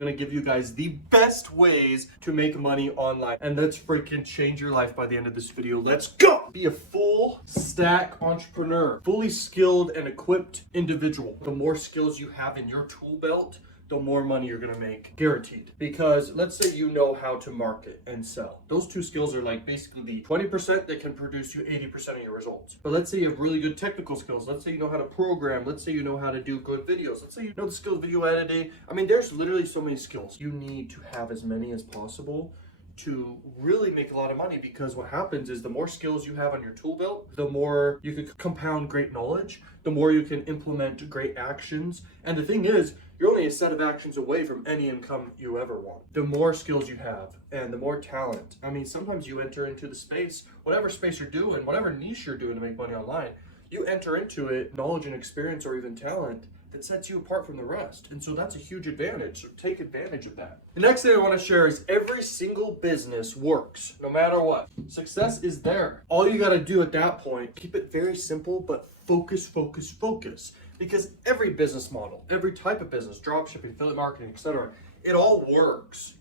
I'm gonna give you guys the best ways to make money online, and let's freaking change your life by the end of this video. Let's go! Be a full stack entrepreneur, fully skilled and equipped individual. The more skills you have in your tool belt, the more money you're gonna make, guaranteed. Because let's say you know how to market and sell. Those two skills are like basically the 20% that can produce you 80% of your results. But let's say you have really good technical skills. Let's say you know how to program. Let's say you know how to do good videos. Let's say you know the skills, video editing. I mean, there's literally so many skills. You need to have as many as possible to really make a lot of money, because what happens is the more skills you have on your tool belt, the more you can compound great knowledge, the more you can implement great actions. And the thing is, you're only a set of actions away from any income you ever want. The more skills you have and the more talent. I mean, sometimes you enter into the space, whatever space you're doing, whatever niche you're doing to make money online, you enter into it, knowledge and experience or even talent that sets you apart from the rest. And so that's a huge advantage. So take advantage of that. The next thing I want to share is every single business works, no matter what. Success is there. All you got to do at that point, keep it very simple, but focus, focus, focus. Because every business model, every type of business, dropshipping, affiliate marketing, etc., it all works.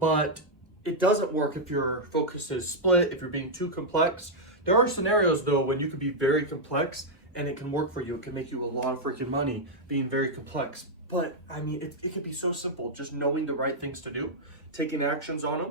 But it doesn't work if your focus is split, if you're being too complex. There are scenarios though when you can be very complex and it can work for you. It can make you a lot of freaking money being very complex. But I mean, it can be so simple. Just knowing the right things to do, taking actions on them,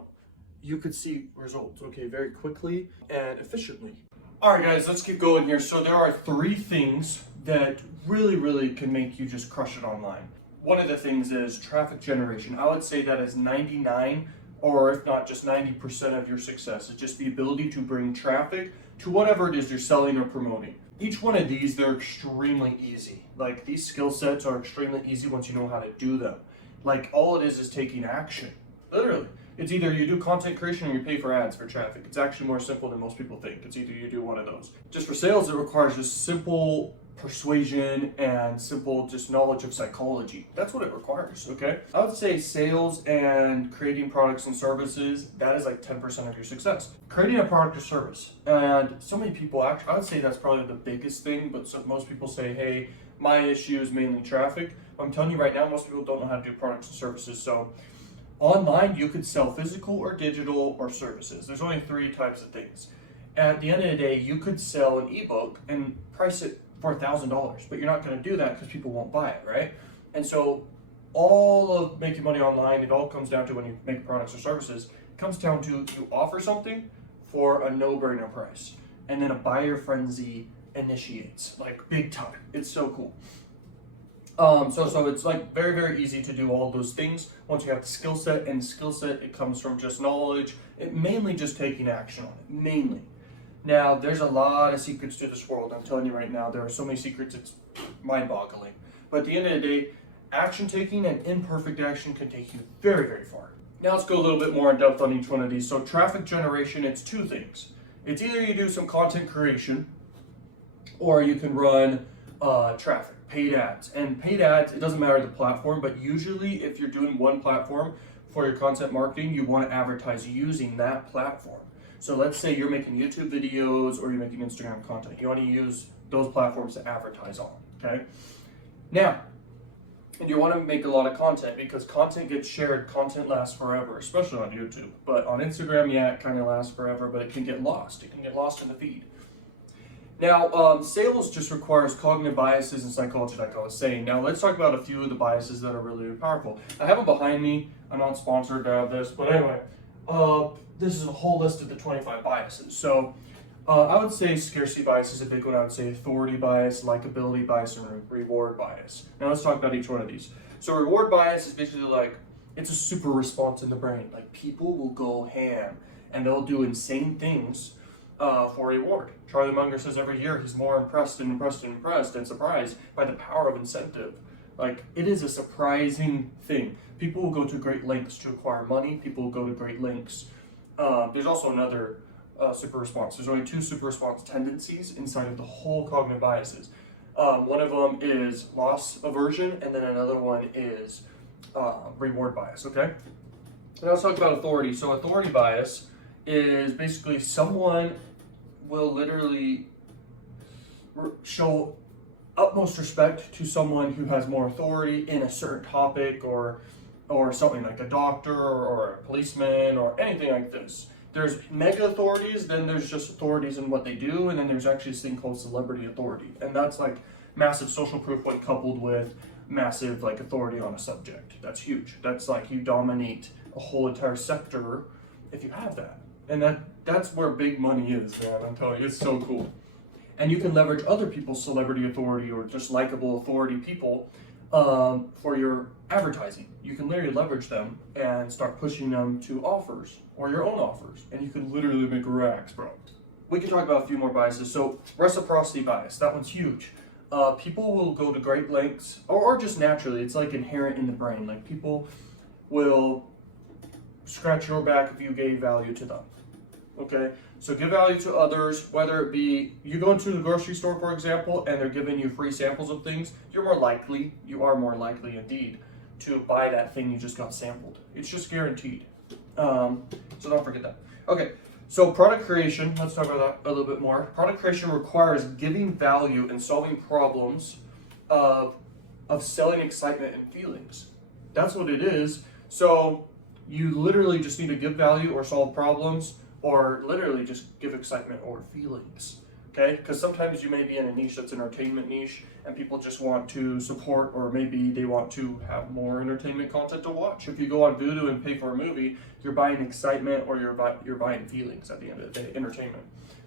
you could see results, okay, very quickly and efficiently. All right, guys, let's keep going here. So there are 3 things that really can make you just crush it online. One of the things is traffic generation. I would say that is 99, or if not just 90% of your success. It's just the ability to bring traffic to whatever it is you're selling or promoting. Each one of these, they're extremely easy. Like, these skill sets are extremely easy once you know how to do them. Like, all it is taking action, literally. It's either you do content creation or you pay for ads for traffic. It's actually more simple than most people think. It's either you do one of those. Just for sales, it requires just simple persuasion and simple just knowledge of psychology. That's what it requires, okay? I would say sales and creating products and services, that is like 10% of your success. Creating a product or service. And so many people actually, I would say that's probably the biggest thing, but most people say, hey, my issue is mainly traffic. I'm telling you right now, most people don't know how to do products and services. So online, you could sell physical or digital or services. There's only 3 types of things. At the end of the day, you could sell an ebook and price it for $1,000, but you're not going to do that because people won't buy it, right? And so all of making money online, it all comes down to when you make products or services, it comes down to you offer something for a no-brainer price, and then a buyer frenzy initiates, like big time. It's so cool. So it's like very easy to do all those things once you have the skill set, and the skill set, it comes from just knowledge, it mainly just taking action on it, mainly. Now, there's a lot of secrets to this world. I'm telling you right now, there are so many secrets, it's mind-boggling. But at the end of the day, action taking and imperfect action can take you very far. Now let's go a little bit more in depth on each one of these. So traffic generation, it's 2 things. It's either you do some content creation, or you can run traffic, paid ads. And paid ads, it doesn't matter the platform, but usually if you're doing one platform for your content marketing, you want to advertise using that platform. So let's say you're making YouTube videos or you're making Instagram content. You want to use those platforms to advertise on, okay? Now, and you want to make a lot of content because content gets shared, content lasts forever, especially on YouTube. But on Instagram, yeah, it kind of lasts forever, but it can get lost. It can get lost in the feed. Now, sales just requires cognitive biases and psychology, like I was saying. Now, let's talk about a few of the biases that are really powerful. I have them behind me. I'm not sponsored to have this, but anyway, this is a whole list of the 25 biases. So I would say scarcity bias is a big one. I would say authority bias, likability bias, and reward bias. Now let's talk about each one of these. So reward bias is basically like, it's a super response in the brain. Like, people will go ham and they'll do insane things for reward. Charlie Munger says every year he's more impressed and surprised by the power of incentive. Like, it is a surprising thing. People will go to great lengths to acquire money. People will go to great lengths. There's also another super response. There's only 2 super response tendencies inside of the whole cognitive biases. One of them is loss aversion, and then another one is reward bias, okay? Now let's talk about authority. So authority bias is basically someone will literally show utmost respect to someone who has more authority in a certain topic or or something like a doctor or a policeman or anything like this. There's mega authorities, then there's just authorities in what they do, and then there's actually this thing called celebrity authority. And that's like massive social proof when coupled with massive like authority on a subject. That's huge. That's like you dominate a whole entire sector if you have that. And that's where big money is, man. I'm telling you, it's so cool. And you can leverage other people's celebrity authority or just likable authority people for your advertising. You can literally leverage them and start pushing them to offers or your own offers, and you can literally make racks, bro. We can talk about a few more biases. So reciprocity bias, that one's huge. People will go to great lengths, or just naturally, it's like inherent in the brain. Like people will scratch your back if you gave value to them. Okay, so give value to others, whether it be you go into the grocery store, for example, and they're giving you free samples of things, you are more likely indeed to buy that thing you just got sampled. It's just guaranteed. So don't forget that. Okay, so product creation, let's talk about that a little bit more. Product creation requires giving value and solving problems of selling excitement and feelings. That's what it is. So you literally just need to give value or solve problems, or literally just give excitement or feelings, okay? Because sometimes you may be in a niche that's an entertainment niche and people just want to support, or maybe they want to have more entertainment content to watch. If you go on Vudu and pay for a movie, you're buying excitement or you're buying feelings at the end of the day, entertainment,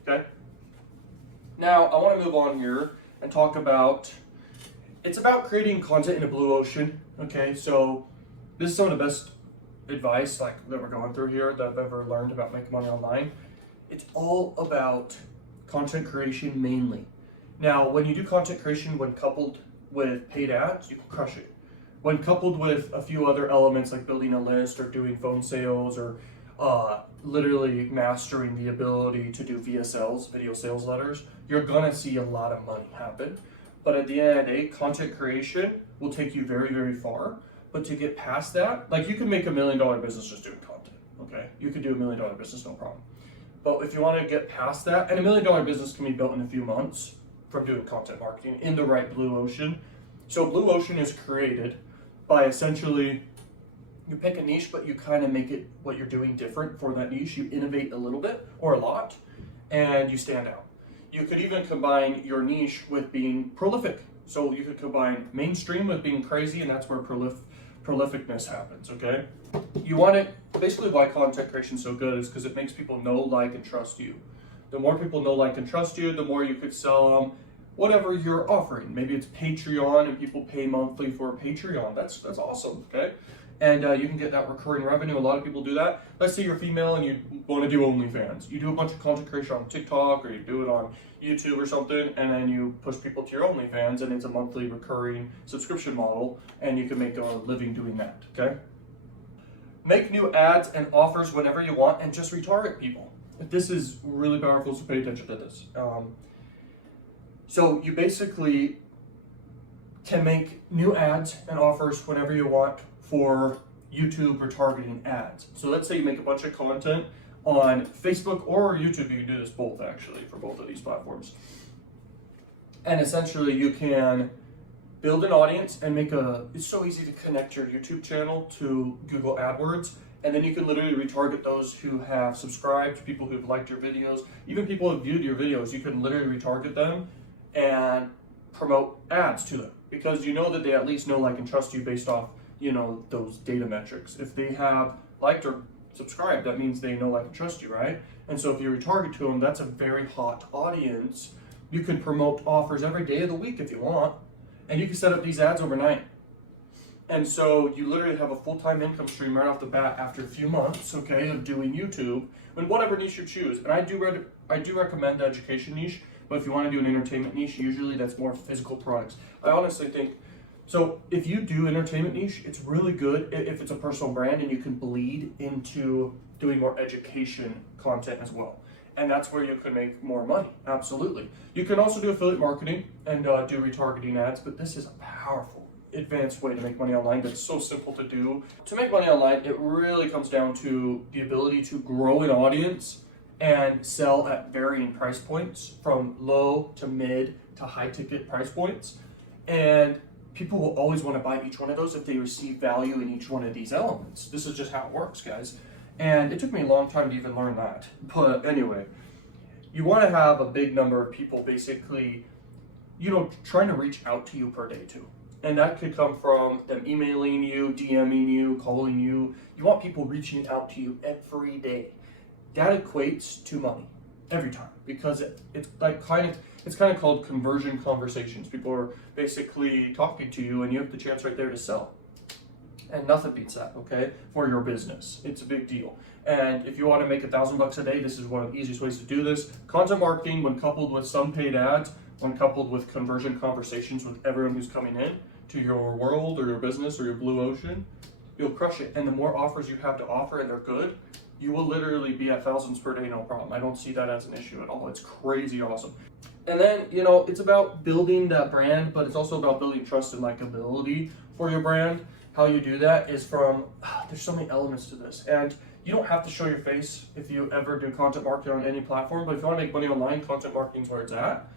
okay? Now, I want to move on here and talk about, it's about creating content in a blue ocean, okay? So this is some of the best advice like that we're going through here that I've ever learned about making money online. It's all about content creation mainly. Now, when you do content creation, when coupled with paid ads, you can crush it. When coupled with a few other elements like building a list or doing phone sales or literally mastering the ability to do VSLs, video sales letters, you're gonna see a lot of money happen. But at the end of the day, content creation will take you very, very far. But to get past that, like you can make $1 million business just doing content, okay? You could do $1 million business, no problem. But if you want to get past that, and $1 million business can be built in a few months from doing content marketing in the right blue ocean. So blue ocean is created by essentially, you pick a niche, but you kind of make it what you're doing different for that niche. You innovate a little bit or a lot, and you stand out. You could even combine your niche with being prolific. So you could combine mainstream with being crazy, and that's where prolificness happens, okay? You want it, basically why content creation is so good is because it makes people know, like, and trust you. The more people know, like, and trust you, the more you could sell them whatever you're offering. Maybe it's Patreon and people pay monthly for Patreon. That's awesome, okay? And you can get that recurring revenue. A lot of people do that. Let's say you're female and you want to do OnlyFans. You do a bunch of content creation on TikTok, or you do it on YouTube or something, and then you push people to your OnlyFans, and it's a monthly recurring subscription model, and you can make a living doing that, okay? Make new ads and offers whenever you want, and just retarget people. This is really powerful, so pay attention to this. So you basically can make new ads and offers whenever you want for YouTube retargeting ads. So let's say you make a bunch of content on Facebook or YouTube. You can do this both actually for both of these platforms. And essentially you can build an audience and it's so easy to connect your YouTube channel to Google AdWords. And then you can literally retarget those who have subscribed, people who've liked your videos, even people who have viewed your videos. You can literally retarget them and promote ads to them, because you know that they at least know, like, and trust you based off, you know, those data metrics. If they have liked or subscribed, that means they know, like, and trust you, right? And so if you retarget to them, that's a very hot audience. You can promote offers every day of the week if you want, and you can set up these ads overnight. And so you literally have a full-time income stream right off the bat after a few months, okay, of doing YouTube, in whatever niche you choose. And I do recommend the education niche, but if you want to do an entertainment niche, usually that's more physical products. I honestly think, so if you do entertainment niche, it's really good if it's a personal brand and you can bleed into doing more education content as well. And that's where you can make more money, absolutely. You can also do affiliate marketing and do retargeting ads, but this is a powerful, advanced way to make money online that's so simple to do. To make money online, it really comes down to the ability to grow an audience and sell at varying price points, from low to mid to high ticket price points. And people will always want to buy each one of those if they receive value in each one of these elements. This is just how it works, guys. And it took me a long time to even learn that. But anyway, you want to have a big number of people basically, trying to reach out to you per day too. And that could come from them emailing you, DMing you, calling you. You want people reaching out to you every day. That equates to money every time, because it's kind of called conversion conversations. People are basically talking to you and you have the chance right there to sell. And nothing beats that, okay? For your business. It's a big deal. And if you want to make $1,000 a day, this is one of the easiest ways to do this. Content marketing, when coupled with some paid ads, when coupled with conversion conversations with everyone who's coming in to your world or your business or your blue ocean, you'll crush it. And the more offers you have to offer and they're good, you will literally be at thousands per day, no problem. I don't see that as an issue at all. It's crazy awesome. And then, it's about building that brand, but it's also about building trust and likability for your brand. How you do that is there's so many elements to this. And you don't have to show your face if you ever do content marketing on any platform, but if you want to make money online, content marketing is where it's at.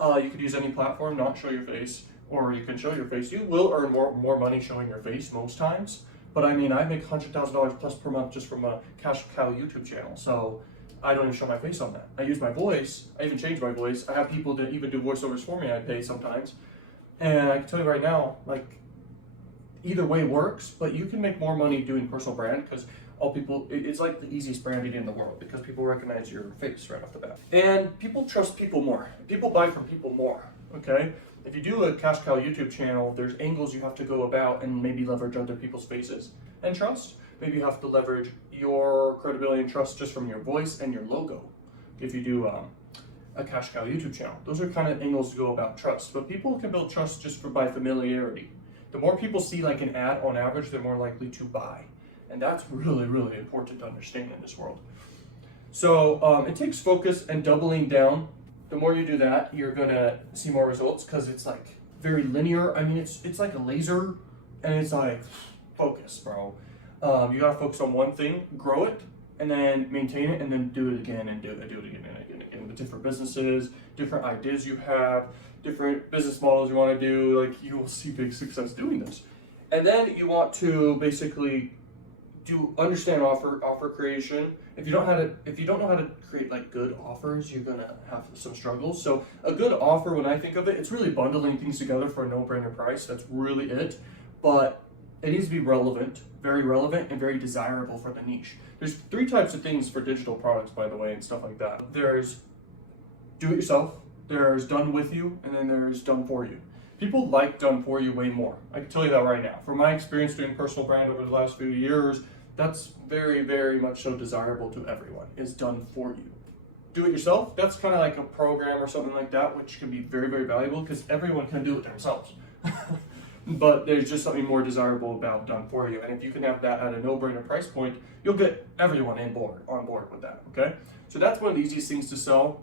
You could use any platform, not show your face, or you can show your face. You will earn more money showing your face most times. But I mean, I make $100,000 plus per month just from a Cash Cow YouTube channel. So I don't even show my face on that. I use my voice. I even change my voice. I have people that even do voiceovers for me. I pay sometimes. And I can tell you right now, either way works, but you can make more money doing personal brand because it's like the easiest branding in the world because people recognize your face right off the bat. And people trust people more. People buy from people more, okay? If you do a Cash Cow YouTube channel, there's angles you have to go about and maybe leverage other people's faces and trust. Maybe you have to leverage your credibility and trust just from your voice and your logo. If you do a Cash Cow YouTube channel, those are kind of angles to go about trust. But people can build trust just by familiarity. The more people see an ad on average, they're more likely to buy. And that's really, really important to understand in this world. So it takes focus and doubling down. The more you do that, you're gonna see more results because it's very linear. I mean, it's like a laser, and it's focus, bro. You gotta focus on one thing, grow it, and then maintain it, and then do it again, and do it again, and again, and again. With different businesses, different ideas you have, different business models you want to do, you will see big success doing this. And then you want to basically understand offer creation. If you don't know how to create good offers, you're gonna have some struggles. So a good offer, when I think of it, it's really bundling things together for a no-brainer price. That's really it. But it needs to be relevant, and very desirable for the niche. There's 3 types of things for digital products, by the way, and stuff like that. There's do it yourself, there's done with you, and then there's done for you. People like done for you way more. I can tell you that right now. From my experience doing personal brand over the last few years, that's very, very much so desirable to everyone, is done for you. Do it yourself, that's kind of like a program or something like that, which can be very, very valuable because everyone can do it themselves. But there's just something more desirable about done for you. And if you can have that at a no-brainer price point, you'll get everyone on board with that, okay? So that's one of the easiest things to sell.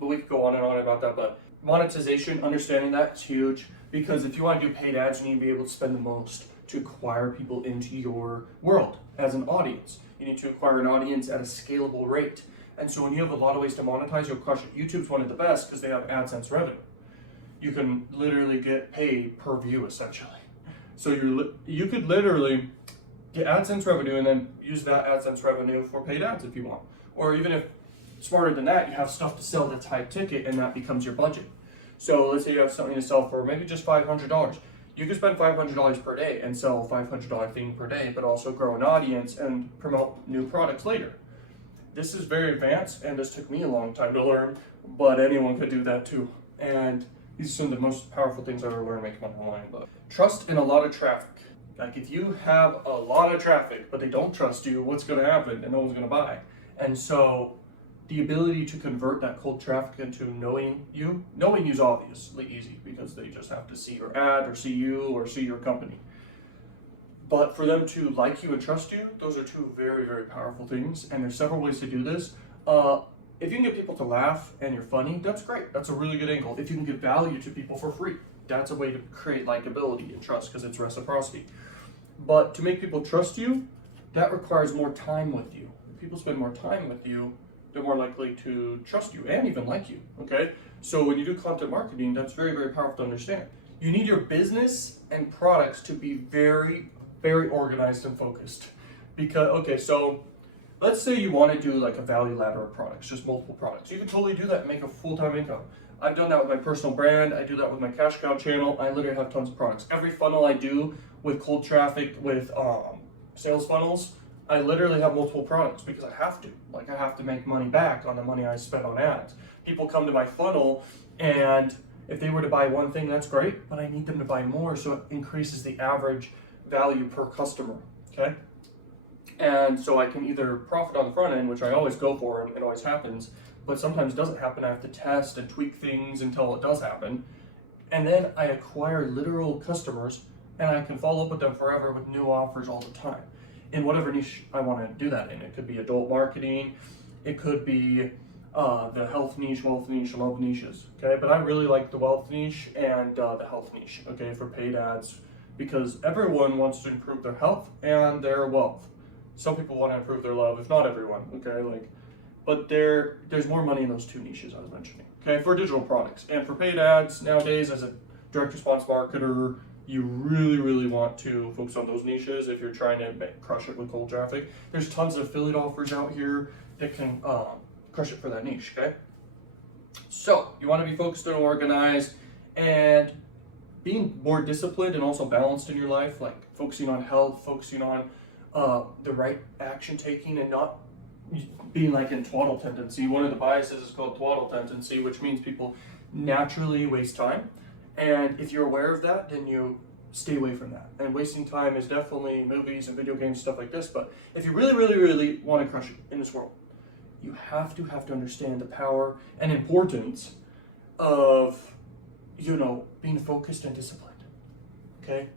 But we could go on and on about that, but monetization, understanding that is huge, because if you want to do paid ads, you need to be able to spend the most to acquire people into your world as an audience. You need to acquire an audience at a scalable rate. And so when you have a lot of ways to monetize, you'll crush it. YouTube's one of the best because they have AdSense revenue. You can literally get paid per view, essentially. So you could literally get AdSense revenue and then use that AdSense revenue for paid ads if you want. Or even if smarter than that, you have stuff to sell that's high ticket and that becomes your budget. So let's say you have something to sell for maybe just $500. You can spend $500 per day and sell a $500 thing per day, but also grow an audience and promote new products later. This is very advanced, and this took me a long time to learn, but anyone could do that too. And these are some of the most powerful things I ever learned making money online. But trust and a lot of traffic. If you have a lot of traffic, but they don't trust you, what's gonna happen? And no one's gonna buy. And so the ability to convert that cold traffic into knowing you is obviously easy because they just have to see your ad or see you or see your company. But for them to like you and trust you, those are 2 very, very powerful things. And there's several ways to do this. If you can get people to laugh and you're funny, that's great. That's a really good angle. If you can give value to people for free, that's a way to create likability and trust because it's reciprocity. But to make people trust you, that requires more time with you. If people spend more time with you, they're more likely to trust you and even like you, okay? So when you do content marketing, that's very, very powerful to understand. You need your business and products to be very, very organized and focused. Because, okay, so let's say you want to do like a value ladder of products, just multiple products. You can totally do that and make a full-time income. I've done that with my personal brand. I do that with my cash cow channel. I literally have tons of products. Every funnel I do with cold traffic, with sales funnels, I literally have multiple products because I have to. Like, I have to make money back on the money I spent on ads. People come to my funnel, and if they were to buy one thing, that's great, but I need them to buy more, so it increases the average value per customer, okay? And so I can either profit on the front end, which I always go for, and it always happens, but sometimes it doesn't happen. I have to test and tweak things until it does happen. And then I acquire literal customers, and I can follow up with them forever with new offers all the time in whatever niche I want to do that in. It could be adult marketing, it could be the health niche, wealth niche, love niches, okay? But I really like the wealth niche and the health niche, okay, for paid ads, because everyone wants to improve their health and their wealth. Some people want to improve their love, if not everyone, okay? Like, but there's more money in those two niches I was mentioning, okay, for digital products. And for paid ads, nowadays, as a direct response marketer, you really, really want to focus on those niches if you're trying to crush it with cold traffic. There's tons of affiliate offers out here that can crush it for that niche, okay? So you want to be focused and organized and being more disciplined and also balanced in your life, like focusing on health, focusing on the right action taking, and not being like in twaddle tendency. One of the biases is called twaddle tendency, which means people naturally waste time. And if you're aware of that, then you stay away from that. And wasting time is definitely movies and video games, stuff like this. But if you really, really, really want to crush it in this world, you have to understand the power and importance of, you know, being focused and disciplined, okay?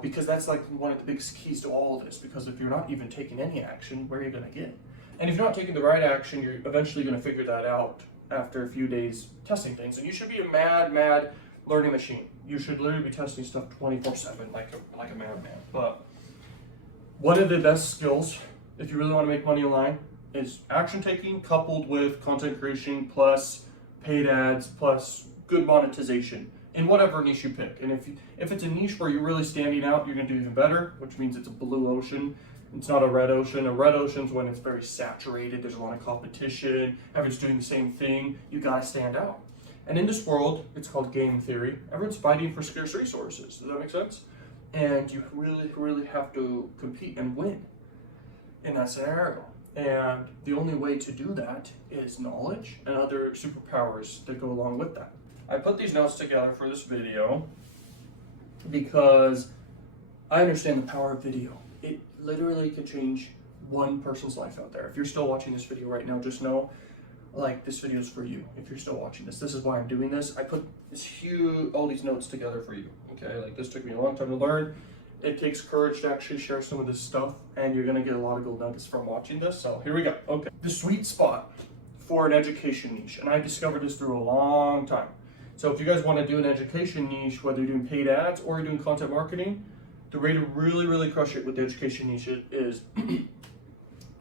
Because that's like one of the biggest keys to all of this. Because if you're not even taking any action, where are you going to get? And if you're not taking the right action, you're eventually going to figure that out after a few days testing things. And you should be a mad learning machine. You should literally be testing stuff 24/7 like a madman. But one of the best skills, if you really want to make money online, is action taking coupled with content creation plus paid ads plus good monetization in whatever niche you pick. And if it's a niche where you're really standing out, you're going to do even better, which means it's a blue ocean. It's not a red ocean. A red ocean's when it's very saturated, there's a lot of competition, everyone's doing the same thing. You got to stand out. And in this world, it's called game theory. Everyone's fighting for scarce resources. Does that make sense? And you really, really have to compete and win in that scenario. And the only way to do that is knowledge and other superpowers that go along with that. I put these notes together for this video because I understand the power of video. It literally could change one person's life out there. If you're still watching this video right now, just know, like, this video is for you. If you're still watching this, this is why I'm doing this. I put all these notes together for you, okay? Like, this took me a long time to learn. It takes courage to actually share some of this stuff, and you're gonna get a lot of gold nuggets from watching this, so here we go. Okay, the sweet spot for an education niche, and I discovered this through a long time. So if you guys wanna do an education niche, whether you're doing paid ads or you're doing content marketing, the way to really, really crush it with the education niche is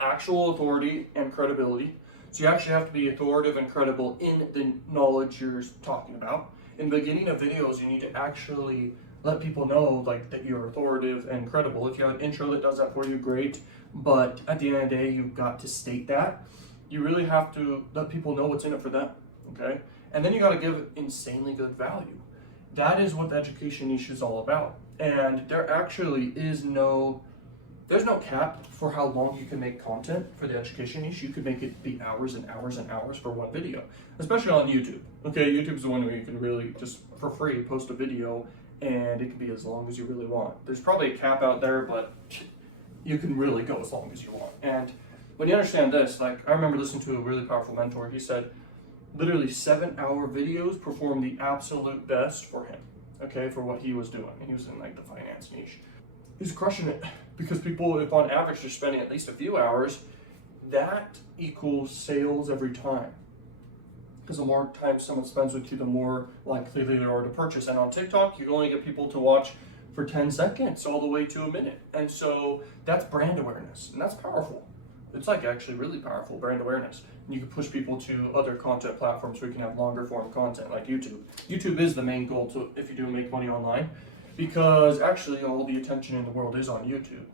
actual authority and credibility. So you actually have to be authoritative and credible in the knowledge you're talking about. In the beginning of videos, you need to actually let people know, like, that you're authoritative and credible. If you have an intro that does that for you, great. But at the end of the day, you've got to state that. You really have to let people know what's in it for them, okay? And then you got to give insanely good value. That is what the education niche is all about. And there actually is there's no cap for how long you can make content for the education niche. You could make it be hours and hours and hours for one video, especially on YouTube. Okay, YouTube's the one where you can really just for free post a video, and it can be as long as you really want. There's probably a cap out there, but you can really go as long as you want. And when you understand this, like, I remember listening to a really powerful mentor. He said literally 7-hour videos perform the absolute best for him, okay, for what he was doing. And he was in like the finance niche. He's crushing it because people, if on average they're spending at least a few hours, that equals sales every time. Because the more time someone spends with you, the more likely they are to purchase. And on TikTok, you only get people to watch for 10 seconds all the way to a minute. And so that's brand awareness, and that's powerful. It's like actually really powerful brand awareness. And you can push people to other content platforms where you can have longer form content like YouTube. YouTube is the main goal to if you do make money online, because actually all the attention in the world is on YouTube.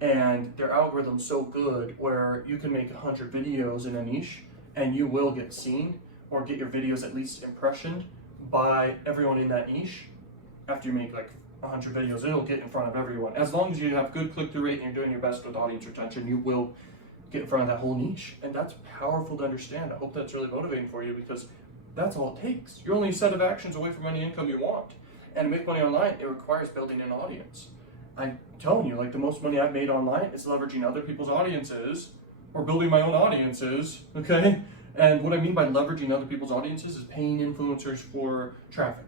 And their algorithm's so good where you can make 100 videos in a niche and you will get seen or get your videos at least impressioned by everyone in that niche. After you make like 100 videos, it'll get in front of everyone. As long as you have good click-through rate and you're doing your best with audience retention, you will get in front of that whole niche. And that's powerful to understand. I hope that's really motivating for you, because that's all it takes. You're only a set of actions away from any income you want. And to make money online, it requires building an audience. I'm telling you, like the most money I've made online is leveraging other people's audiences or building my own audiences, okay? And what I mean by leveraging other people's audiences is paying influencers for traffic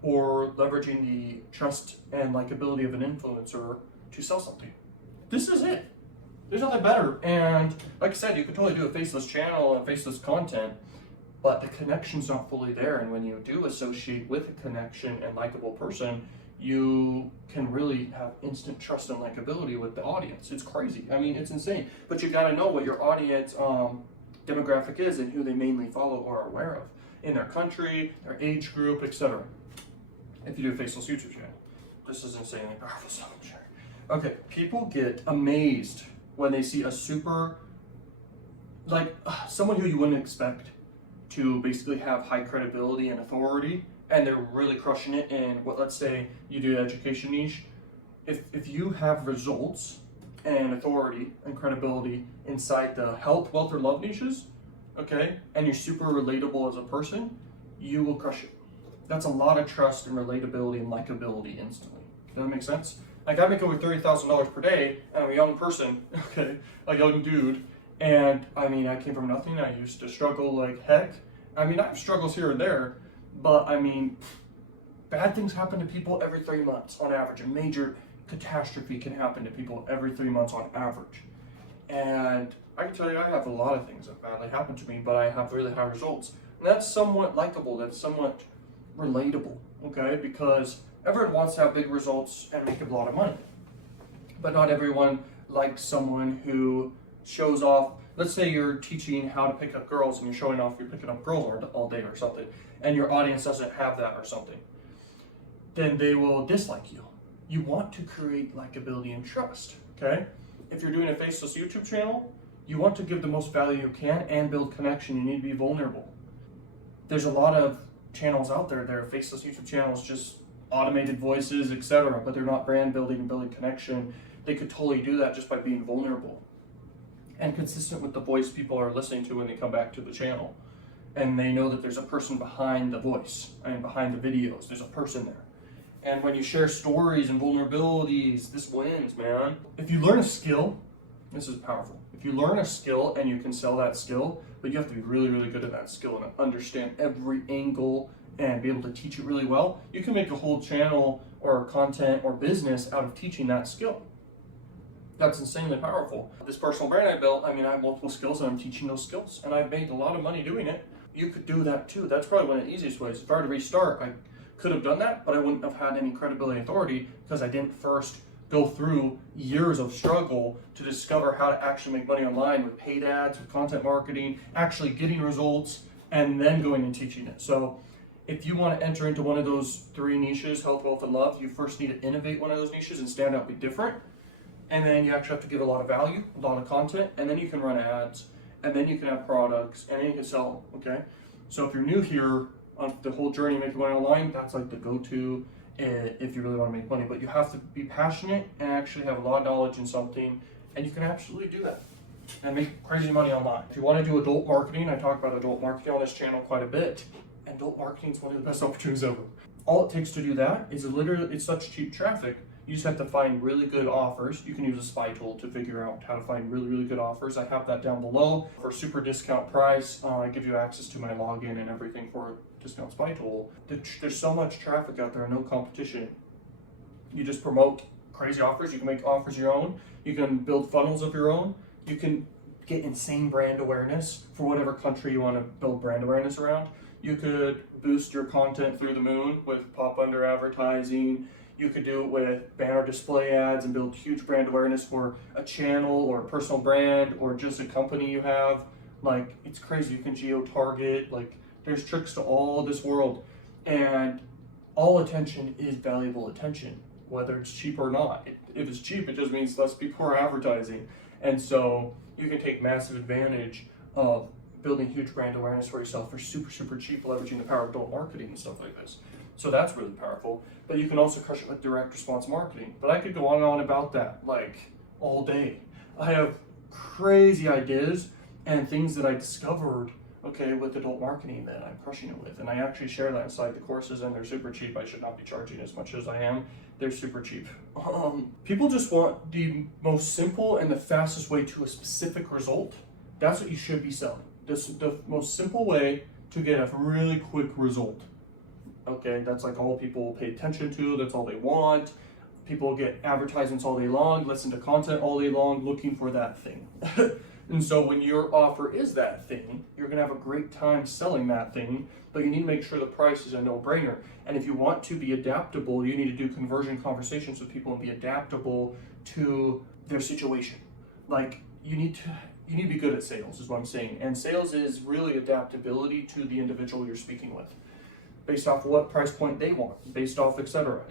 or leveraging the trust and likability of an influencer to sell something. This is it. There's nothing better. And like I said, you could totally do a faceless channel and faceless content, but the connection's not fully there. And when you do associate with a connection and likable person, you can really have instant trust and likability with the audience. It's crazy. I mean, it's insane. But you gotta know what your audience demographic is and who they mainly follow or are aware of in their country, their age group, etc. If you do a faceless YouTube channel. This is insanely powerful stuff, I'm sure. Okay, people get amazed when they see a super, like someone who you wouldn't expect to basically have high credibility and authority, and they're really crushing it in what, let's say you do education niche. If you have results and authority and credibility inside the health, wealth, or love niches, okay, and you're super relatable as a person, you will crush it. That's a lot of trust and relatability and likability instantly. Does that make sense? Like I make over $30,000 per day, and I'm a young person, okay, a young dude, and I mean, I came from nothing. I used to struggle like heck. I mean, I have struggles here and there, but I mean, bad things happen to people every 3 months on average. A major catastrophe can happen to people every 3 months on average. And I can tell you, I have a lot of things that badly happen to me, but I have really high results. And that's somewhat likable, that's somewhat relatable, okay? Because everyone wants to have big results and make a lot of money. But not everyone likes someone who shows off. Let's say you're teaching how to pick up girls and you're showing off you're picking up girls all day or something, and your audience doesn't have that or something. Then they will dislike you. You want to create likability and trust, okay? If you're doing a faceless YouTube channel, you want to give the most value you can and build connection. You need to be vulnerable. There's a lot of channels out there that are faceless YouTube channels, just automated voices, etc., but they're not brand building and building connection. They could totally do that just by being vulnerable and consistent with the voice people are listening to when they come back to the channel. And they know that there's a person behind the voice and behind the videos. There's a person there. And when you share stories and vulnerabilities, this wins, man. If you learn a skill, this is powerful. If you learn a skill and you can sell that skill, but you have to be really, really good at that skill and understand every angle and be able to teach it really well, you can make a whole channel or content or business out of teaching that skill. That's insanely powerful. This personal brand I built, I mean, I have multiple skills and I'm teaching those skills, and I've made a lot of money doing it. You could do that too. That's probably one of the easiest ways. If I were to restart, I could have done that, but I wouldn't have had any credibility and authority because I didn't first go through years of struggle to discover how to actually make money online with paid ads, with content marketing, actually getting results, and then going and teaching it. So if you want to enter into one of those three niches, health, wealth, and love, you first need to innovate one of those niches and stand out, be different. And then you actually have to give a lot of value, a lot of content, and then you can run ads, and then you can have products, and then you can sell, okay? So if you're new here on the whole journey making money online, that's like the go-to if you really want to make money. But you have to be passionate and actually have a lot of knowledge in something, and you can absolutely do that and make crazy money online. If you want to do adult marketing, I talk about adult marketing on this channel quite a bit. Adult marketing is one of the best opportunities ever. All it takes to do that is literally, it's such cheap traffic. You just have to find really good offers. You can use a spy tool to figure out how to find really, really good offers. I have that down below. For a super discount price, I give you access to my login and everything for a discount spy tool. There's so much traffic out there and no competition. You just promote crazy offers. You can make offers of your own. You can build funnels of your own. You can get insane brand awareness for whatever country you want to build brand awareness around. You could boost your content through the moon with pop under advertising. You could do it with banner display ads and build huge brand awareness for a channel or a personal brand or just a company you have. Like, it's crazy. You can geo-target. Like, there's tricks to all this world. And all attention is valuable attention, whether it's cheap or not. If it's cheap, it just means less people are advertising. And so you can take massive advantage of building huge brand awareness for yourself for super, super cheap, leveraging the power of adult marketing and stuff like this. So that's really powerful. But you can also crush it with direct response marketing. But I could go on and on about that, like, all day. I have crazy ideas and things that I discovered, okay, with adult marketing that I'm crushing it with. And I actually share that inside the courses, and they're super cheap. I should not be charging as much as I am. They're super cheap. People just want the most simple and the fastest way to a specific result. That's what you should be selling. The most simple way to get a really quick result. Okay, that's like all people pay attention to, that's all they want. People get advertisements all day long, listen to content all day long, looking for that thing. And so when your offer is that thing, you're gonna have a great time selling that thing, but you need to make sure the price is a no-brainer. And if you want to be adaptable, you need to do conversion conversations with people and be adaptable to their situation. Like, you need to be good at sales, is what I'm saying. And sales is really adaptability to the individual you're speaking with, based off what price point they want, based off et cetera,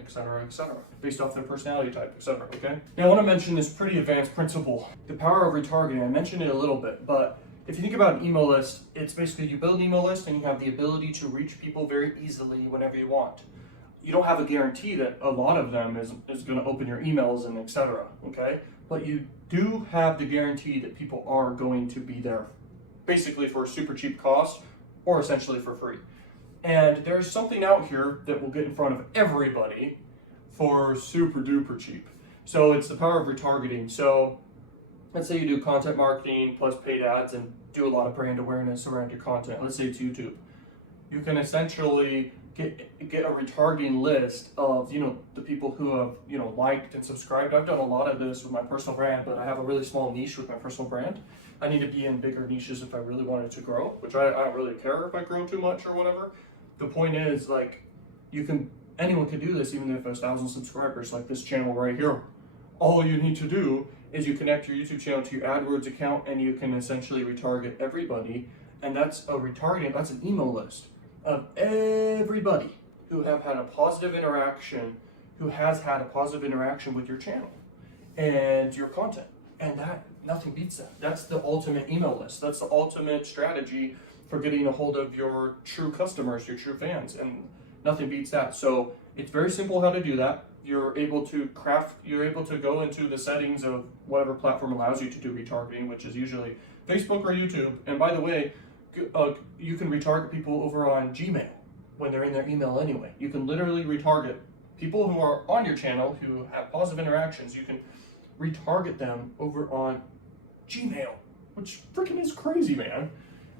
based off their personality type, et cetera, okay? Now I wanna mention this pretty advanced principle, the power of retargeting. I mentioned it a little bit, but if you think about an email list, it's basically you build an email list and you have the ability to reach people very easily whenever you want. You don't have a guarantee that a lot of them is gonna open your emails and et cetera, okay? But you do have the guarantee that people are going to be there, basically for a super cheap cost or essentially for free. And there's something out here that will get in front of everybody for super duper cheap. So it's the power of retargeting. So let's say you do content marketing plus paid ads and do a lot of brand awareness around your content. Let's say it's YouTube. You can essentially get a retargeting list of, you know, the people who have, you know, liked and subscribed. I've done a lot of this with my personal brand, but I have a really small niche with my personal brand. I need to be in bigger niches if I really wanted to grow, which I don't really care if I grow too much or whatever. The point is, like, anyone can do this, even if there's 1,000 subscribers, like this channel right here. All you need to do is you connect your YouTube channel to your AdWords account and you can essentially retarget everybody. And that's a retargeting, that's an email list of everybody who have had a positive interaction, who has had a positive interaction with your channel and your content. And that, nothing beats that. That's the ultimate email list. That's the ultimate strategy for getting a hold of your true customers, your true fans, and nothing beats that. So it's very simple how to do that. You're able to go into the settings of whatever platform allows you to do retargeting, which is usually Facebook or YouTube. And by the way, you can retarget people over on Gmail when they're in their email anyway. You can literally retarget people who are on your channel who have positive interactions. You can retarget them over on Gmail, which freaking is crazy, man.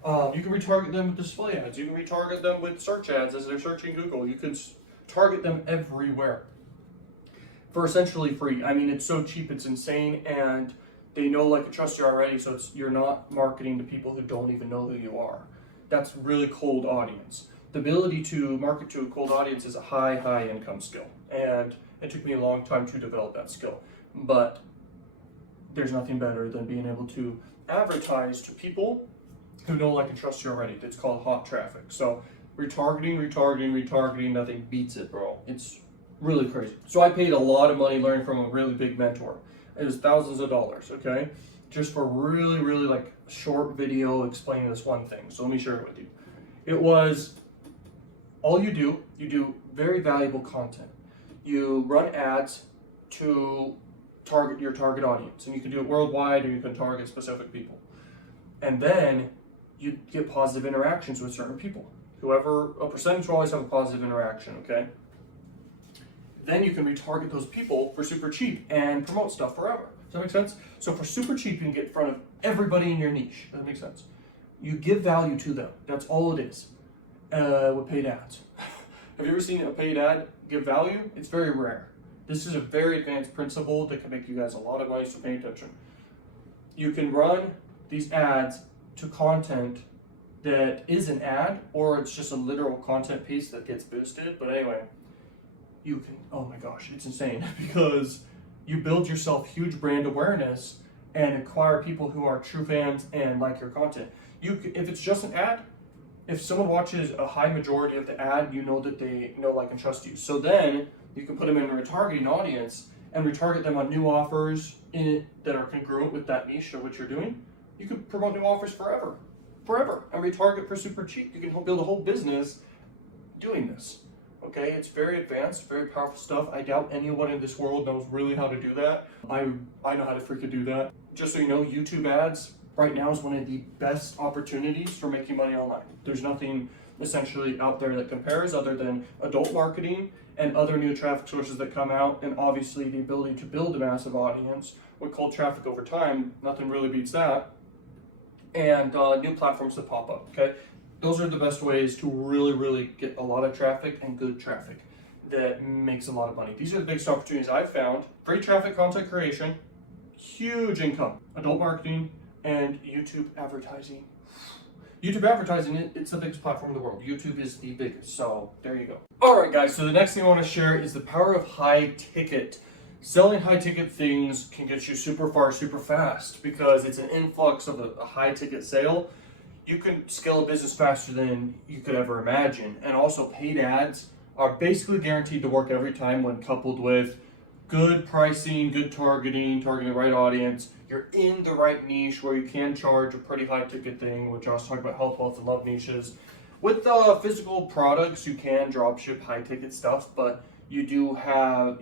You can retarget them with display ads. You can retarget them with search ads as they're searching Google. You can target them everywhere for essentially free. I mean, it's so cheap, it's insane, and they know, like, and trust you already, so you're not marketing to people who don't even know who you are. That's really cold audience. The ability to market to a cold audience is a high income skill, and it took me a long time to develop that skill. But there's nothing better than being able to advertise to people who know, like, and trust you already. It's called hot traffic. So retargeting, nothing beats it, bro. It's really crazy. So I paid a lot of money learning from a really big mentor. It was thousands of dollars, okay? Just for really like short video explaining this one thing. So let me share it with you. It was, all you do very valuable content. You run ads to target your target audience, and you can do it worldwide or you can target specific people. And then you get positive interactions with certain people. A percentage will always have a positive interaction, okay? Then you can retarget those people for super cheap and promote stuff forever. Does that make sense? So for super cheap, you can get in front of everybody in your niche. Does that make sense? You give value to them. That's all it is with paid ads. Have you ever seen a paid ad give value? It's very rare. This is a very advanced principle that can make you guys a lot of money, so pay attention. You can run these ads to content that is an ad, or it's just a literal content piece that gets boosted. But anyway, you can, oh my gosh, it's insane because you build yourself huge brand awareness and acquire people who are true fans and like your content. If it's just an ad, if someone watches a high majority of the ad, you know that they know, like, and trust you. So then you can put them in a retargeting audience and retarget them on new offers that are congruent with that niche or what you're doing. You can promote new offers forever, and retarget for super cheap. You can build a whole business doing this. Okay, it's very advanced, very powerful stuff. I doubt anyone in this world knows really how to do that. I know how to freaking do that. Just so you know, YouTube ads right now is one of the best opportunities for making money online. There's nothing essentially out there that compares other than adult marketing and other new traffic sources that come out, and obviously the ability to build a massive audience with cold traffic over time. Nothing really beats that. And new platforms that pop up, okay? Those are the best ways to really get a lot of traffic and good traffic that makes a lot of money. These are the biggest opportunities I've found. Free traffic, content creation, huge income, adult marketing, and YouTube advertising. YouTube advertising, it's the biggest platform in the world. YouTube is the biggest, so there you go. All right, guys, so the next thing I want to share is the power of high ticket. Selling high ticket things can get you super far, super fast because it's an influx of a high ticket sale. You can scale a business faster than you could ever imagine. And also paid ads are basically guaranteed to work every time when coupled with good pricing, good targeting the right audience. You're in the right niche where you can charge a pretty high ticket thing, which I was talking about health, wealth, and love niches. With physical products, you can drop ship high ticket stuff, but you do have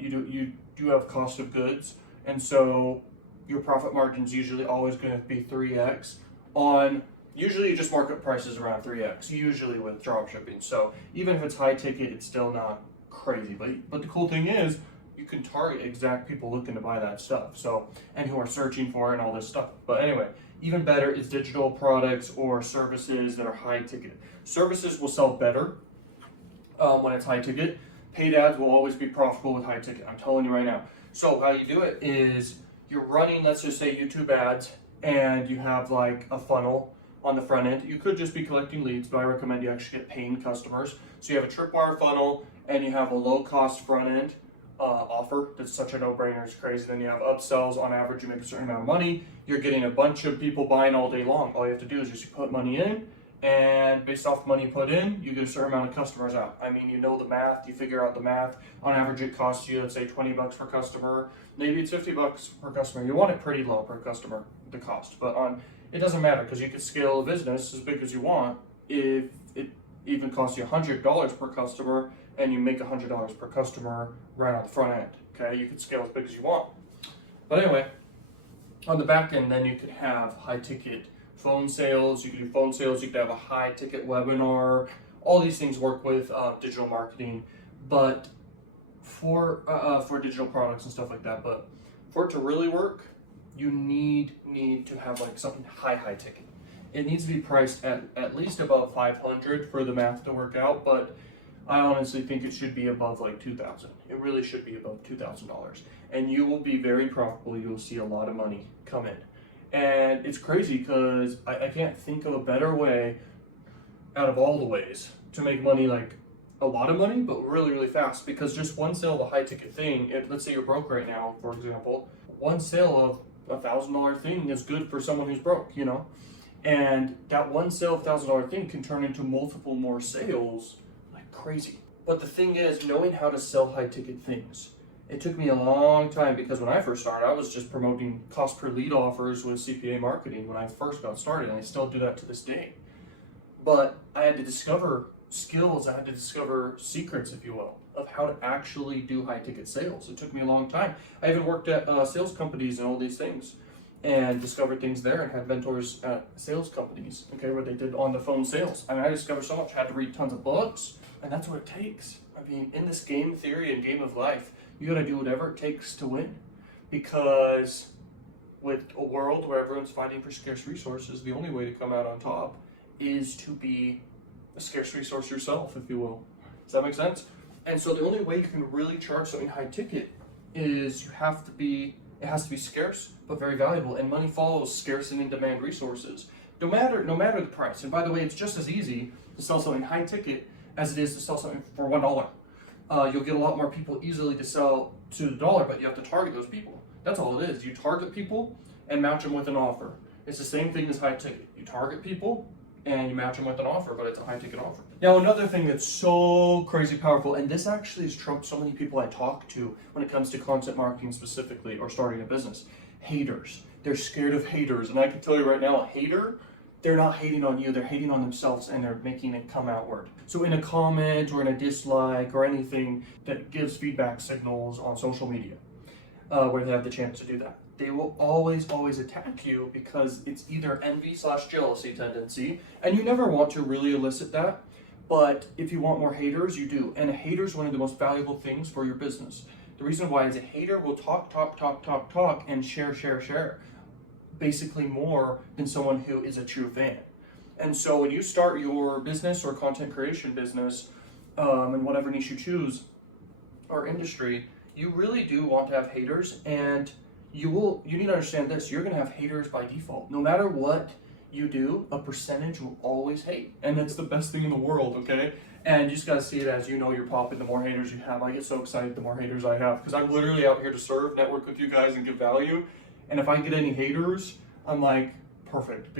cost of goods, and so your profit margin is usually always going to be 3x on. Usually you just mark up prices around 3x, usually with drop shipping. So even if it's high ticket, it's still not crazy. But the cool thing is you can target exact people looking to buy that stuff. So, and who are searching for it and all this stuff. But anyway, even better is digital products or services that are high ticket. Services will sell better when it's high ticket. Paid ads will always be profitable with high ticket. I'm telling you right now. So how you do it is you're running, let's just say, YouTube ads, and you have like a funnel on the front end. You could just be collecting leads, but I recommend you actually get paying customers. So you have a tripwire funnel and you have a low cost front end offer that's such a no-brainer, it's crazy. Then you have upsells. On average, you make a certain amount of money. You're getting a bunch of people buying all day long. All you have to do is just put money in, and based off the money you put in, you get a certain amount of customers out. I mean, you know the math, you figure out the math. On average, it costs you, let's say, 20 bucks per customer. Maybe it's 50 bucks per customer. You want it pretty low per customer, the cost. But it doesn't matter because you can scale a business as big as you want if it even costs you $100 per customer and you make $100 per customer right on the front end. Okay, you can scale as big as you want. But anyway, on the back end, then you could have high ticket phone sales. You can do phone sales. You could have a high ticket webinar. All these things work with digital marketing, but for digital products and stuff like that. But for it to really work, you need to have like something high ticket. It needs to be priced at least above 500 for the math to work out, but I honestly think it should be above like 2,000. It really should be above $2,000, and you will be very profitable. You will see a lot of money come in, and it's crazy because I can't think of a better way out of all the ways to make money, like a lot of money, but really fast. Because just one sale of a high ticket thing, let's say you're broke right now, for example, one sale of $1,000 thing is good for someone who's broke, you know? And that one sale of $1,000 thing can turn into multiple more sales like crazy. But the thing is, knowing how to sell high ticket things. It took me a long time because when I first started, I was just promoting cost per lead offers with CPA marketing when I first got started, and I still do that to this day. But I had to discover skills, I had to discover secrets, if you will, of how to actually do high ticket sales. It took me a long time. I even worked at sales companies and all these things and discovered things there, and had mentors at sales companies, okay, where they did on the phone sales. I mean, I discovered so much. I had to read tons of books, and that's what it takes. I mean, in this game theory and game of life, you gotta do whatever it takes to win, because with a world where everyone's fighting for scarce resources, the only way to come out on top is to be a scarce resource yourself, if you will. Does that make sense? And so the only way you can really charge something high ticket is it has to be scarce but very valuable, and money follows scarce and in demand resources. No matter the price. And by the way, it's just as easy to sell something high ticket as it is to sell something for $1. you'll get a lot more people easily to sell to the dollar, but you have to target those people. That's all it is. You target people and match them with an offer. It's the same thing as high ticket. You target people and you match them with an offer, but it's a high ticket offer. Now, another thing that's so crazy powerful, and this actually has trumped so many people I talk to when it comes to content marketing specifically or starting a business. Haters. They're scared of haters. And I can tell you right now, a hater, they're not hating on you, they're hating on themselves and they're making it come outward. So in a comment or in a dislike or anything that gives feedback signals on social media, where they have the chance to do that, they will always attack you because it's either envy/jealousy tendency, and you never want to really elicit that. But if you want more haters, you do. And a hater is one of the most valuable things for your business. The reason why is a hater will talk, and share, basically more than someone who is a true fan. And so when you start your business or content creation business, in whatever niche you choose or industry, you really do want to have haters, and you need to understand this. You're going to have haters by default. No matter what you do, a percentage will always hate. And that's the best thing in the world, okay? And you just got to see it as you know you're popping. The more haters you have, I get so excited the more haters I have, because I'm literally out here to serve, network with you guys, and give value. And if I get any haters, I'm like, perfect.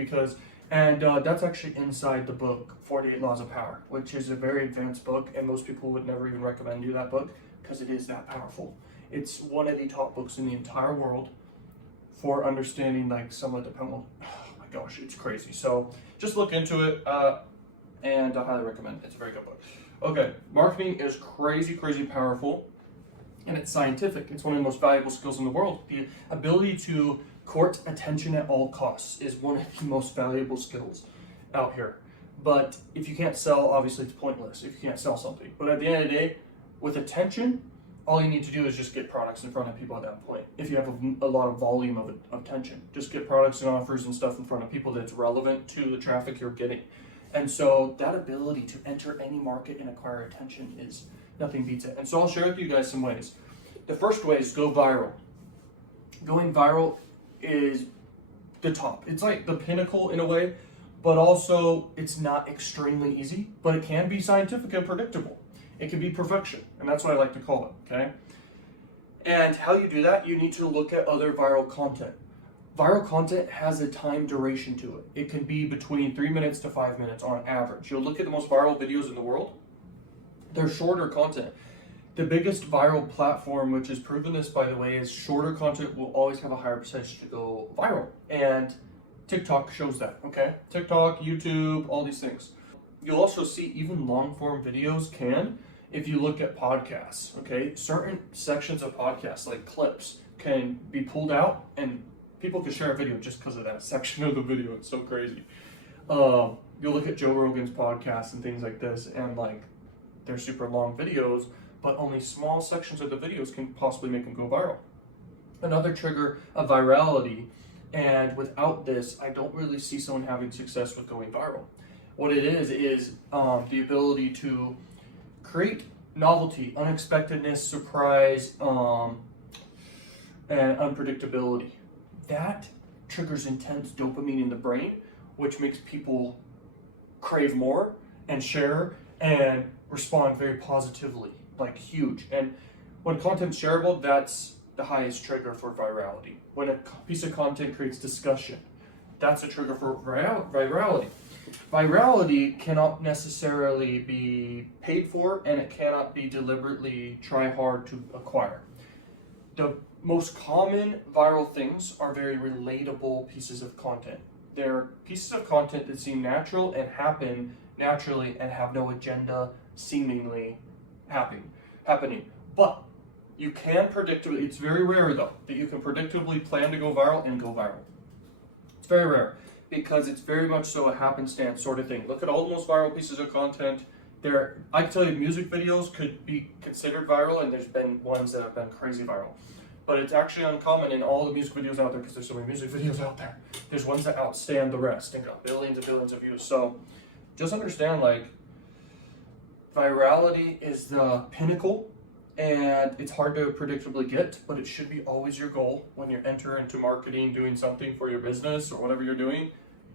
That's actually inside the book, 48 Laws of Power, which is a very advanced book, and most people would never even recommend you that book because it is that powerful. It's one of the top books in the entire world for understanding like some of the oh my gosh, it's crazy. So just look into it, and I highly recommend it. It's a very good book. Okay, marketing is crazy powerful, and it's scientific. It's one of the most valuable skills in the world. The ability to court attention at all costs is one of the most valuable skills out here. But if you can't sell, obviously it's pointless if you can't sell something. But at the end of the day, with attention, all you need to do is just get products in front of people at that point. If you have a lot of volume of attention, just get products and offers and stuff in front of people that's relevant to the traffic you're getting. And so that ability to enter any market and acquire attention is nothing beats it. And so I'll share with you guys some ways. The first way is go viral. Going viral is the top. It's like the pinnacle in a way, but also it's not extremely easy, but it can be scientific and predictable. It can be perfection, and that's what I like to call it, okay? And how you do that, you need to look at other viral content. Viral content has a time duration to it. It can be between 3 minutes to 5 minutes on average. You'll look at the most viral videos in the world, they're shorter content. The biggest viral platform, which has proven this by the way, is shorter content will always have a higher percentage to go viral. And TikTok shows that, okay? TikTok, YouTube, all these things. You'll also see even long form videos can, if you look at podcasts, okay? Certain sections of podcasts, like clips, can be pulled out and people can share a video just because of that section of the video. It's so crazy. You'll look at Joe Rogan's podcast and things like this, and like they're super long videos, but only small sections of the videos can possibly make them go viral. Another trigger of virality, and without this, I don't really see someone having success with going viral. What it is the ability to create novelty, unexpectedness, surprise, and unpredictability. That triggers intense dopamine in the brain, which makes people crave more and share and respond very positively, like huge. And when content's shareable, that's the highest trigger for virality. When a piece of content creates discussion, that's a trigger for virality. Virality cannot necessarily be paid for, and it cannot be deliberately try hard to acquire. The most common viral things are very relatable pieces of content. They're pieces of content that seem natural and happen naturally and have no agenda seemingly happening. But you can predictably, it's very rare though, that you can predictably plan to go viral and go viral. It's very rare because it's very much so a happenstance sort of thing. Look at all the most viral pieces of content. I can tell you music videos could be considered viral, and there's been ones that have been crazy viral. But it's actually uncommon in all the music videos out there, because there's so many music videos out there. There's ones that outstand the rest and got billions and billions of views. So just understand, like, virality is the pinnacle, and it's hard to predictably get, but it should be always your goal when you enter into marketing, doing something for your business or whatever you're doing.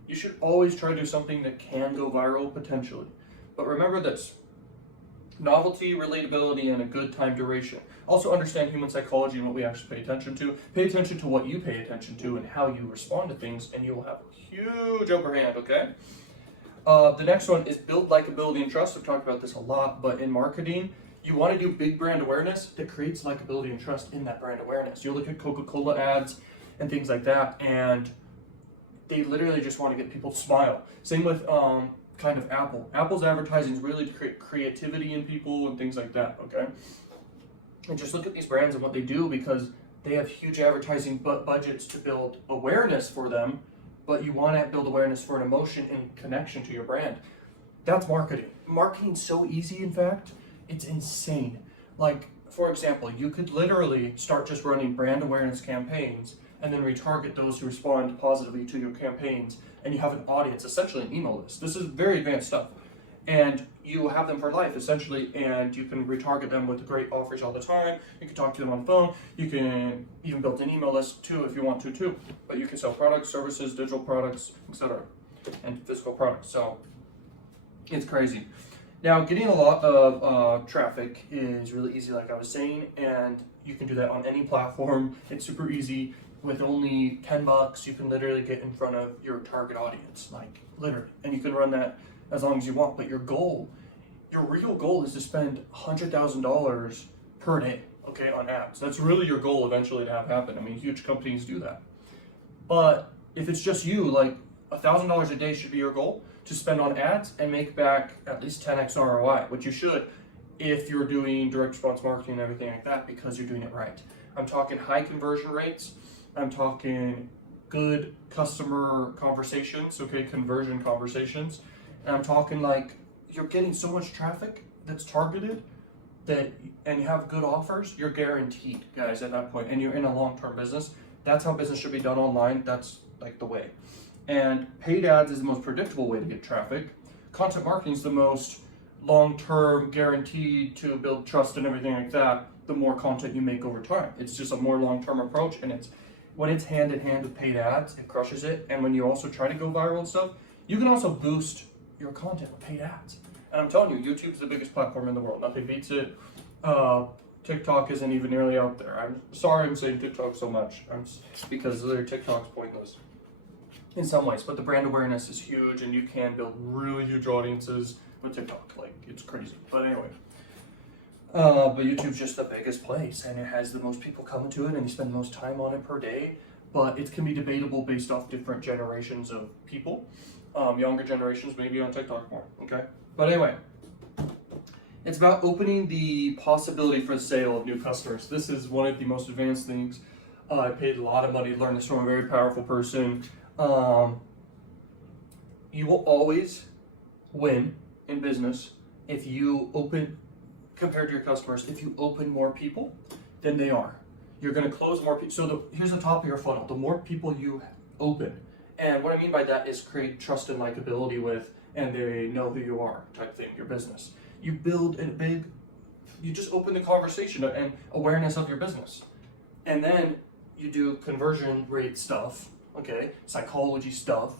You should always try to do something that can go viral potentially. But remember this, Novelty, relatability, and a good time duration. Also understand human psychology and what we actually pay attention to. Pay attention to what you pay attention to and how you respond to things, and you will have a huge upper hand, okay? The next one is build likability and trust. I've talked about this a lot, but in marketing, you want to do big brand awareness that creates likability and trust in that brand awareness. You look at Coca-Cola ads and things like that, and they literally just want to get people to smile. Same with kind of Apple. Apple's advertising is really to create creativity in people and things like that, okay? And just look at these brands and what they do, because they have huge advertising budgets to build awareness for them, but you want to build awareness for an emotion and connection to your brand. That's marketing. Marketing's so easy, in fact, it's insane. Like, for example, you could literally start just running brand awareness campaigns and then retarget those who respond positively to your campaigns, and you have an audience, essentially an email list. This is very advanced stuff. And you have them for life, essentially, and you can retarget them with great offers all the time. You can talk to them on the phone. You can even build an email list too if you want to too. But you can sell products, services, digital products, etc., and physical products. So it's crazy. Now, getting a lot of traffic is really easy, like I was saying, and you can do that on any platform. It's super easy. With only $10, you can literally get in front of your target audience, like literally, and you can run that as long as you want. But your real goal is to spend $100,000 per day, okay, on ads. That's really your goal eventually to have happen. I mean, huge companies do that. But if it's just you, like $1,000 a day should be your goal to spend on ads and make back at least 10x ROI, which you should if you're doing direct response marketing and everything like that, because you're doing it right. I'm talking high conversion rates. I'm talking good customer conversations, okay, conversion conversations. And I'm talking like you're getting so much traffic that's targeted and you have good offers, you're guaranteed, guys, at that point, and you're in a long-term business. That's how business should be done online. That's like the way. And paid ads is the most predictable way to get traffic. Content marketing is the most long-term, guaranteed to build trust and everything like that. The more content you make over time, it's just a more long-term approach, and when it's hand in hand with paid ads, it crushes it. And when you also try to go viral and stuff, you can also boost your content with paid ads. And I'm telling you, YouTube's the biggest platform in the world. Nothing beats it. TikTok isn't even nearly out there. I'm sorry I'm saying TikTok so much, because their TikTok's pointless in some ways. But the brand awareness is huge, and you can build really huge audiences with TikTok. Like, it's crazy. But anyway. But YouTube's just the biggest place, and it has the most people coming to it, and you spend the most time on it per day. But it can be debatable based off different generations of people. Younger generations maybe on TikTok more, okay? But anyway, it's about opening the possibility for the sale of new customers. This is one of the most advanced things. I paid a lot of money to learn this from a very powerful person. You will always win in business if you open, compared to your customers, if you open more people than they are. You're going to close more people. So here's the top of your funnel. The more people you open, and what I mean by that is create trust and likability with, and they know who you are type thing, your business. You build you just open the conversation and awareness of your business. And then you do conversion rate stuff, okay, psychology stuff,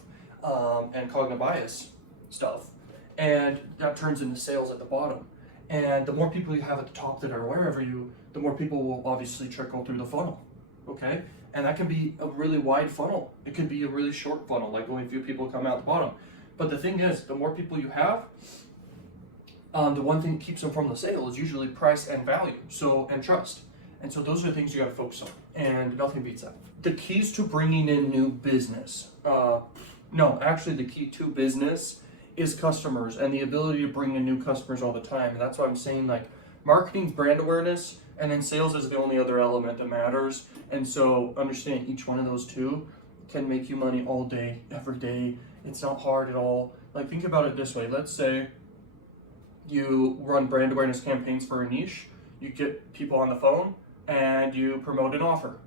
and cognitive bias stuff. And that turns into sales at the bottom. And the more people you have at the top that are aware of you, the more people will obviously trickle through the funnel, okay? And that can be a really wide funnel. It could be a really short funnel, like only a few people come out the bottom. But the thing is, the more people you have, the one thing that keeps them from the sale is usually price and value, and trust. And so those are the things you got to focus on, and nothing beats that. The keys to bringing in new business. The key to business is customers and the ability to bring in new customers all the time. And that's why I'm saying, like, marketing's brand awareness, and then sales is the only other element that matters. And so understanding each one of those two can make you money all day, every day. It's not hard at all. Like, think about it this way. Let's say you run brand awareness campaigns for a niche. You get people on the phone and you promote an offer,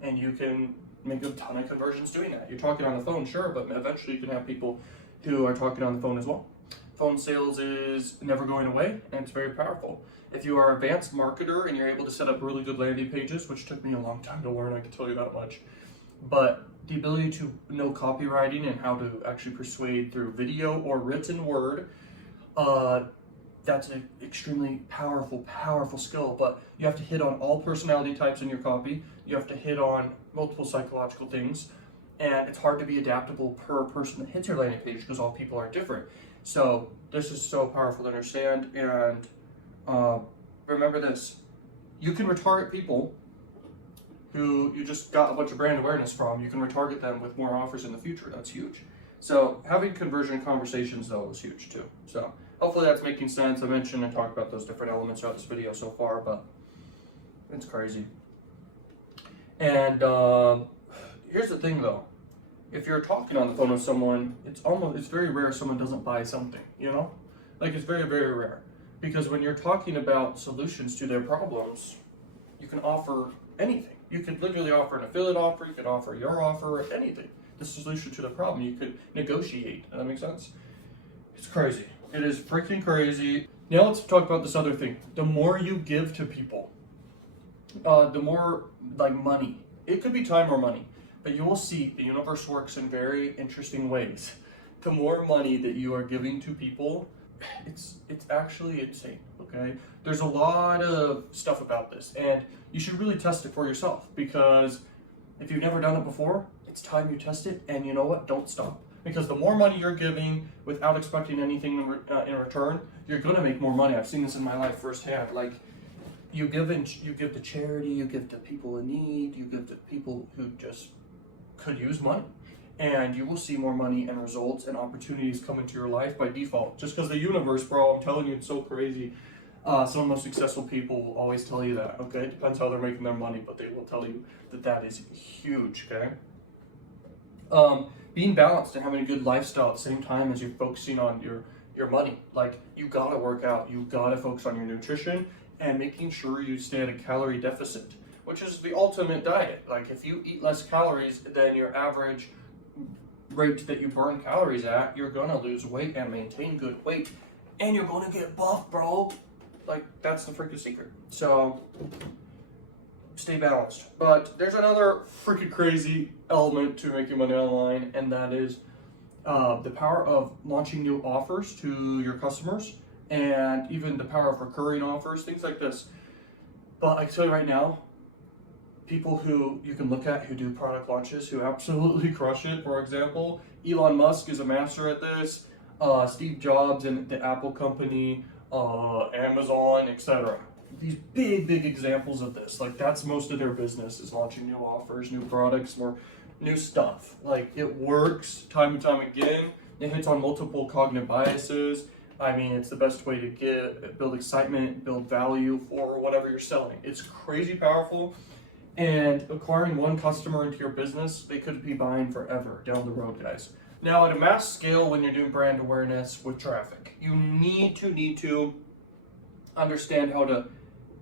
and you can make a ton of conversions doing that. You're talking on the phone, sure, but eventually you can have people who are talking on the phone as well. Phone sales is never going away, and it's very powerful. If you are an advanced marketer and you're able to set up really good landing pages, which took me a long time to learn, I can tell you that much, but the ability to know copywriting and how to actually persuade through video or written word, that's an extremely powerful skill, but you have to hit on all personality types in your copy. You have to hit on multiple psychological things, and it's hard to be adaptable per person that hits your landing page because all people are different. So this is so powerful to understand, and remember this. You can retarget people who you just got a bunch of brand awareness from. You can retarget them with more offers in the future. That's huge. So having conversion conversations though is huge too. So hopefully that's making sense. I mentioned and talked about those different elements throughout this video so far, but it's crazy. And here's the thing though. If you're talking on the phone with someone, it's very rare someone doesn't buy something, you know? Like it's very, very rare. Because when you're talking about solutions to their problems, you can offer anything. You could literally offer an affiliate offer, you could offer your offer, anything. The solution to the problem, you could negotiate. Does that make sense? It's crazy. It is freaking crazy. Now let's talk about this other thing. The more you give to people, the more like money. It could be time or money, but you will see the universe works in very interesting ways. The more money that you are giving to people, it's actually insane, okay? There's a lot of stuff about this, and you should really test it for yourself, because if you've never done it before, it's time you test it, and you know what? Don't stop. Because the more money you're giving without expecting anything in return, you're gonna make more money. I've seen this in my life firsthand. Like, you give to charity, you give to people in need, you give to people who just could use money. And you will see more money and results and opportunities come into your life by default. Just because the universe, bro, I'm telling you, it's so crazy. Some of the most successful people will always tell you that, okay? It depends how they're making their money, but they will tell you that that is huge, okay? Being balanced and having a good lifestyle at the same time as you're focusing on your money. Like, you gotta work out, you gotta focus on your nutrition, and making sure you stay at a calorie deficit, which is the ultimate diet. Like, if you eat less calories than your average rate that you burn calories at, you're gonna lose weight and maintain good weight, and you're gonna get buff, bro. Like, that's the freaking secret. So stay balanced. But there's another freaking crazy element to making money online, and that is the power of launching new offers to your customers, and even the power of recurring offers, things like this. But I can tell you right now, people who you can look at who do product launches who absolutely crush it. For example, Elon Musk is a master at this, Steve Jobs and the Apple company, Amazon, etc. These big examples of this. Like, that's most of their business, is launching new offers, new products, more new stuff. Like, it works time and time again. It hits on multiple cognitive biases. I mean, it's the best way to build excitement, build value for whatever you're selling. It's crazy powerful. And acquiring one customer into your business, they could be buying forever down the road, guys. Now, at a mass scale, when you're doing brand awareness with traffic, you need to understand how to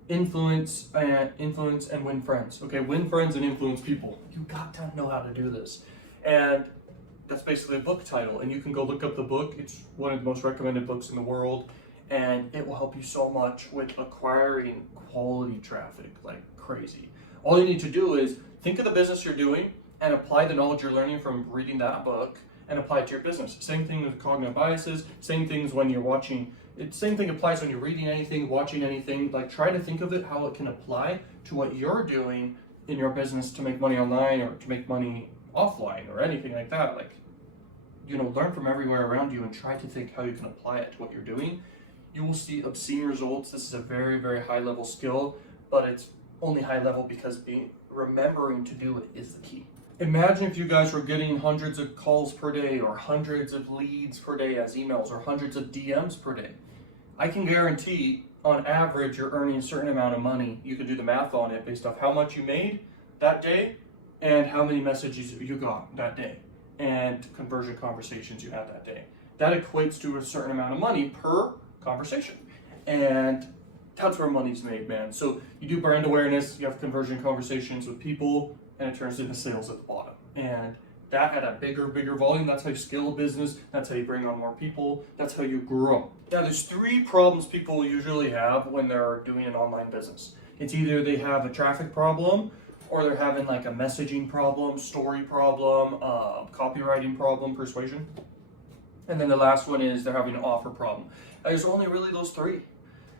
influence and win friends. Okay, win friends and influence people. You got to know how to do this. And that's basically a book title. And you can go look up the book. It's one of the most recommended books in the world. And it will help you so much with acquiring quality traffic like crazy. All you need to do is think of the business you're doing and apply the knowledge you're learning from reading that book and apply it to your business. Same thing with cognitive biases, same things when you're watching. Same thing applies when you're reading anything, watching anything. Like, try to think of it, how it can apply to what you're doing in your business to make money online or to make money offline or anything like that. Like, you know, learn from everywhere around you and try to think how you can apply it to what you're doing. You will see obscene results. This is a very high level skill, but it's only high level because remembering to do it is the key. Imagine if you guys were getting hundreds of calls per day or hundreds of leads per day as emails or hundreds of DMs per day. I can guarantee on average you're earning a certain amount of money. You can do the math on it based off how much you made that day and how many messages you got that day and conversion conversations you had that day. That equates to a certain amount of money per conversation. And that's where money's made, man. So you do brand awareness, you have conversion conversations with people, and it turns into sales at the bottom. And that at a bigger volume, that's how you scale a business, that's how you bring on more people, that's how you grow. Now, there's 3 problems people usually have when they're doing an online business. It's either they have a traffic problem, or they're having like a messaging problem, story problem, copywriting problem, persuasion. And then the last one is they're having an offer problem. There's only really those three.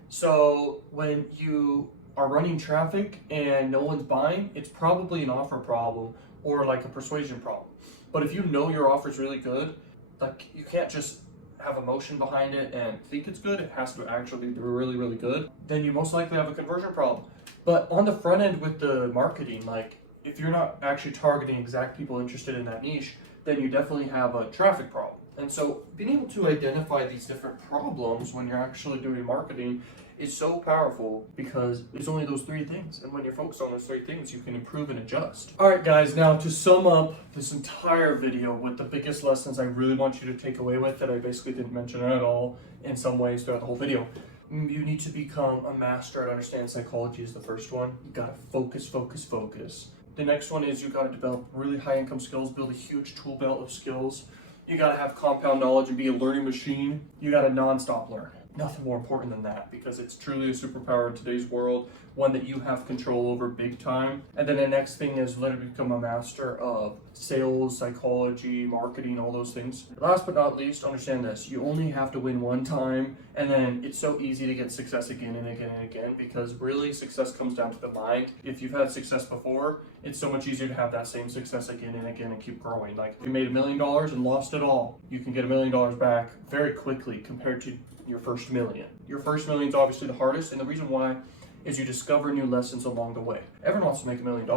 So when you are running traffic and no one's buying, it's probably an offer problem or like a persuasion problem. But if you know your offer is really good, like you can't just have emotion behind it and think it's good, it has to actually be really, really good, then you most likely have a conversion problem. But on the front end with the marketing, like if you're not actually targeting exact people interested in that niche, then you definitely have a traffic problem. And so being able to identify these different problems when you're actually doing marketing is so powerful because there's only those three things. And when you're focused on those three things, you can improve and adjust. All right, guys, now to sum up this entire video with the biggest lessons I really want you to take away with that I basically didn't mention at all in some ways throughout the whole video. You need to become a master at understanding psychology is the first one. You gotta focus, focus, focus. The next one is you gotta develop really high income skills, build a huge tool belt of skills. You gotta have compound knowledge and be a learning machine. You gotta non-stop learn. Nothing more important than that because it's truly a superpower in today's world, one that you have control over big time. And then the next thing is literally become a master of sales, psychology, marketing, all those things. Last but not least, understand this. You only have to win one time, and then it's so easy to get success again and again and again because really success comes down to the mind. If you've had success before, it's so much easier to have that same success again and again and keep growing. Like if you made $1 million and lost it all, you can get $1 million back very quickly compared to your first million. Your first million is obviously the hardest, and the reason why is you discover new lessons along the way. Everyone wants to make $1 million.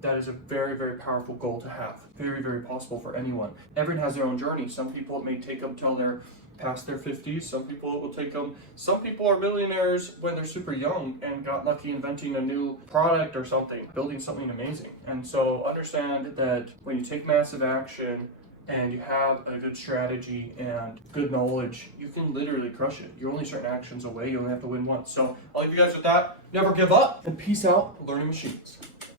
That is a very, very powerful goal to have. Very, very possible for anyone. Everyone has their own journey. Some people it may take them till they're past their 50s. Some people it will take them. Some people are millionaires when they're super young and got lucky inventing a new product or something, building something amazing. And so understand that when you take massive action and you have a good strategy and good knowledge, you can literally crush it. You're only certain actions away. You only have to win once. So I'll leave you guys with that. Never give up, and peace out, learning machines.